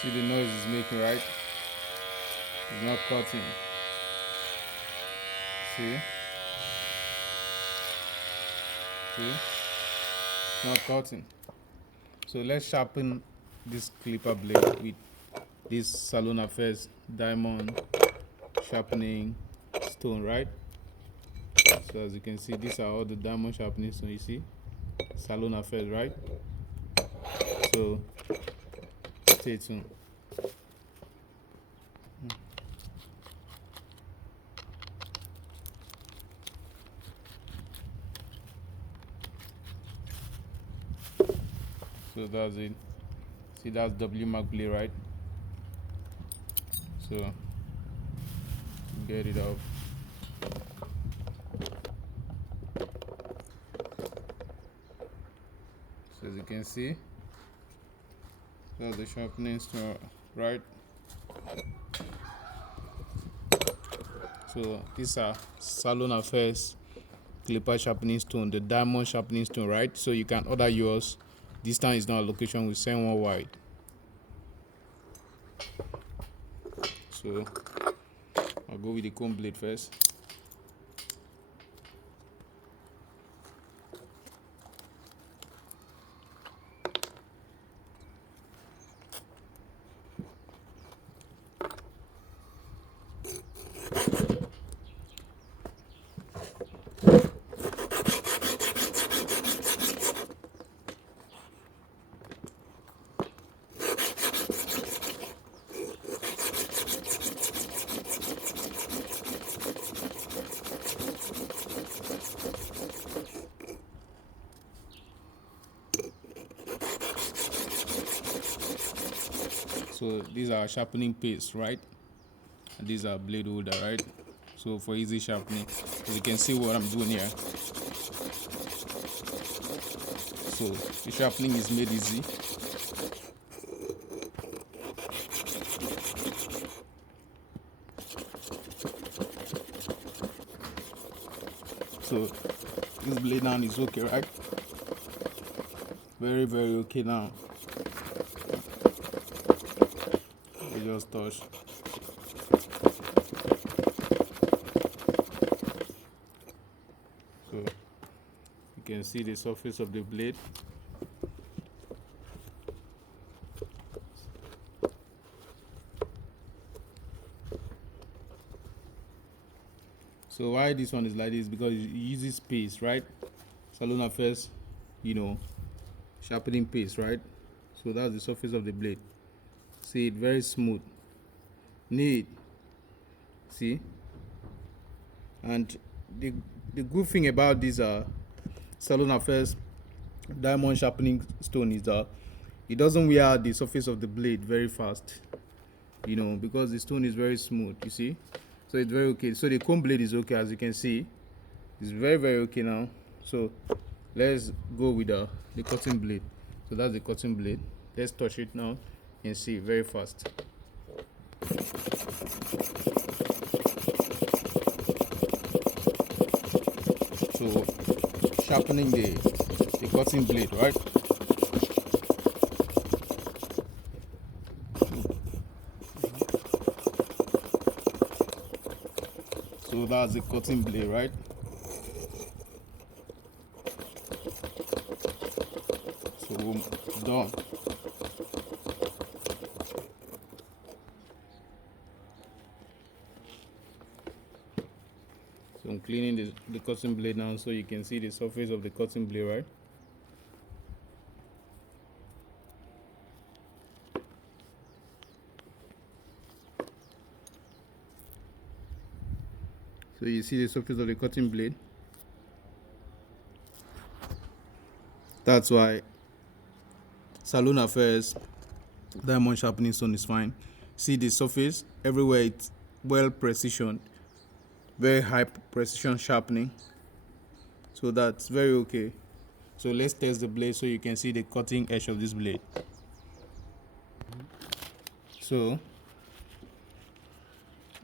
See the noise it's making, right? It's not cutting. See? See? It's not cutting. So let's sharpen this clipper blade with this Salon Affairs diamond sharpening stone, right? So as you can see, these are all the diamond sharpening stone. You see, Salon Affairs, right? So stay tuned. So that's it. See, that's W Mark blade, right? So get it up. So as you can see, that's the sharpening stone, right? So these are Salon Affairs clipper sharpening stone, the diamond sharpening stone, right? So you can order yours. This time is not a location, we send one wide. So I'll go with the comb blade first. So these are sharpening paste, right? And these are blade holder, right? So for easy sharpening, as you can see what I'm doing here. So the sharpening is made easy. So this blade now is okay, right? Very, very okay now. I just touch. So you can see the surface of the blade. So why this one is like this? Because it uses paste, right? Salon Affairs, sharpening paste, right? So that's the surface of the blade. See it, very smooth, neat. See, and the good thing about this Salon Affairs diamond sharpening stone is that it doesn't wear the surface of the blade very fast, because the stone is very smooth. You see, so it's very okay. So the comb blade is okay, as you can see. It's very, very okay now. So let's go with the cutting blade. So that's the cutting blade. Let's touch it now and see very fast. So sharpening the cutting blade, right? So that's the cutting blade, right? So done. So I'm cleaning the cutting blade now so you can see the surface of the cutting blade, right? So you see the surface of the cutting blade. That's why Salon Affairs diamond sharpening stone is fine. See the surface everywhere, it's well precision, very high precision sharpening. So that's very okay. So let's test the blade so you can see the cutting edge of this blade. So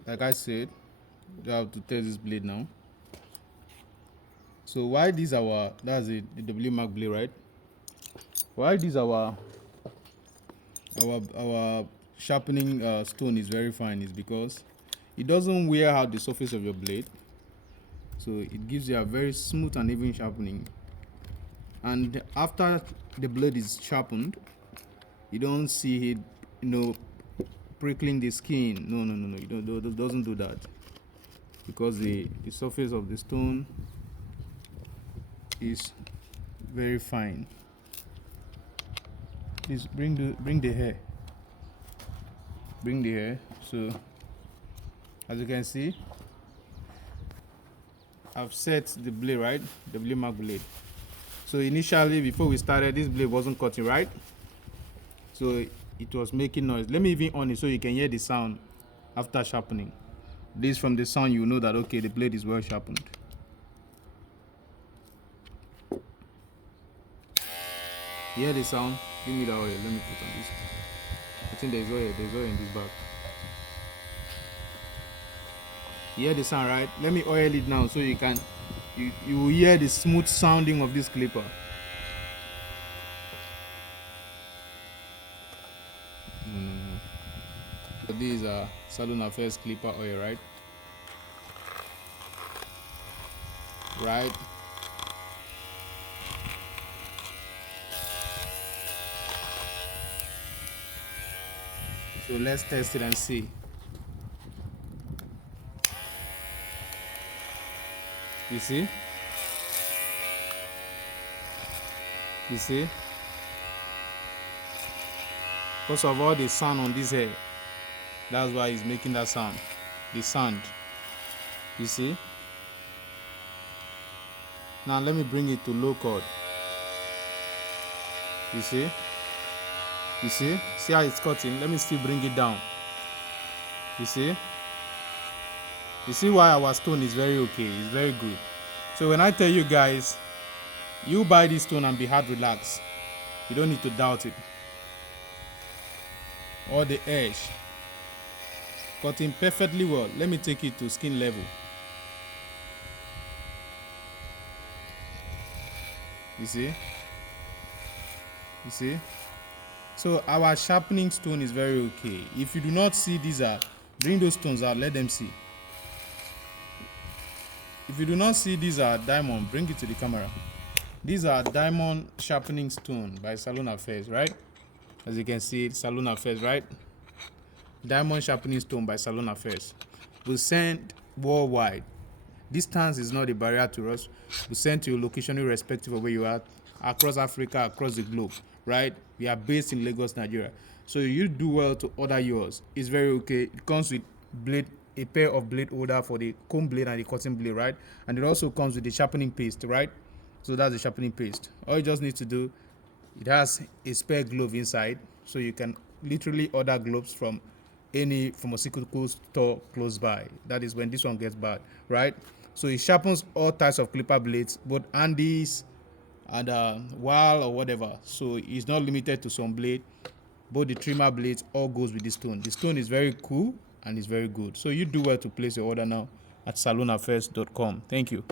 like I said, you have to test this blade now. So why this that's the W Mark blade, right? Why this our sharpening stone is very fine is because it doesn't wear out the surface of your blade, so it gives you a very smooth and even sharpening. And after the blade is sharpened, you don't see it, prickling the skin. No, it doesn't do that, because the surface of the stone is very fine. Please bring the hair. Bring the hair. So as you can see, I've set the blade, right? The blade mark blade. So initially, before we started, this blade wasn't cutting, right? So it was making noise. Let me even on it so you can hear the sound after sharpening. This, from the sound, you know that okay, the blade is well sharpened. You hear the sound? Give me the oil. Let me put on this. I think there's oil. There's oil in this bag. You hear the sound, right? Let me oil it now so you can you will hear the smooth sounding of this clipper. So this is a Salon Affairs clipper oil, right? Right. So let's test it and see. You see? You see? Because of all the sand on this hair, that's why it's making that sound. The sand. You see? Now let me bring it to low chord. You see? You see? See how it's cutting? Let me still bring it down. You see? You see why our stone is very okay. It's very good. So when I tell you guys, you buy this stone and be hard relaxed. You don't need to doubt it. Or the edge. Cutting perfectly well. Let me take it to skin level. You see? You see? So our sharpening stone is very okay. If you do not see these bring those stones out, let them see. If you do not see these are diamond, bring it to the camera. These are diamond sharpening stone by Salon Affairs, right? As you can see, Salon Affairs, right? Diamond sharpening stone by Salon Affairs. We send worldwide. Distance is not a barrier to us. We send to your location irrespective of where you are, across Africa, across the globe, right? We are based in Lagos, Nigeria. So you do well to order yours. It's very okay. It comes with blade, a pair of blade holder for the comb blade and the cutting blade, right? And it also comes with the sharpening paste, right? So that's the sharpening paste. All you just need to do, it has a spare glove inside, so you can literally order gloves from any pharmaceutical store close by. That is when this one gets bad, right? So it sharpens all types of clipper blades, both Andes and wall or whatever. So it's not limited to some blade. Both the trimmer blades all goes with the stone. The stone is very cool and it's very good. So you do well to place your order now at salonaffairs.com. Thank you.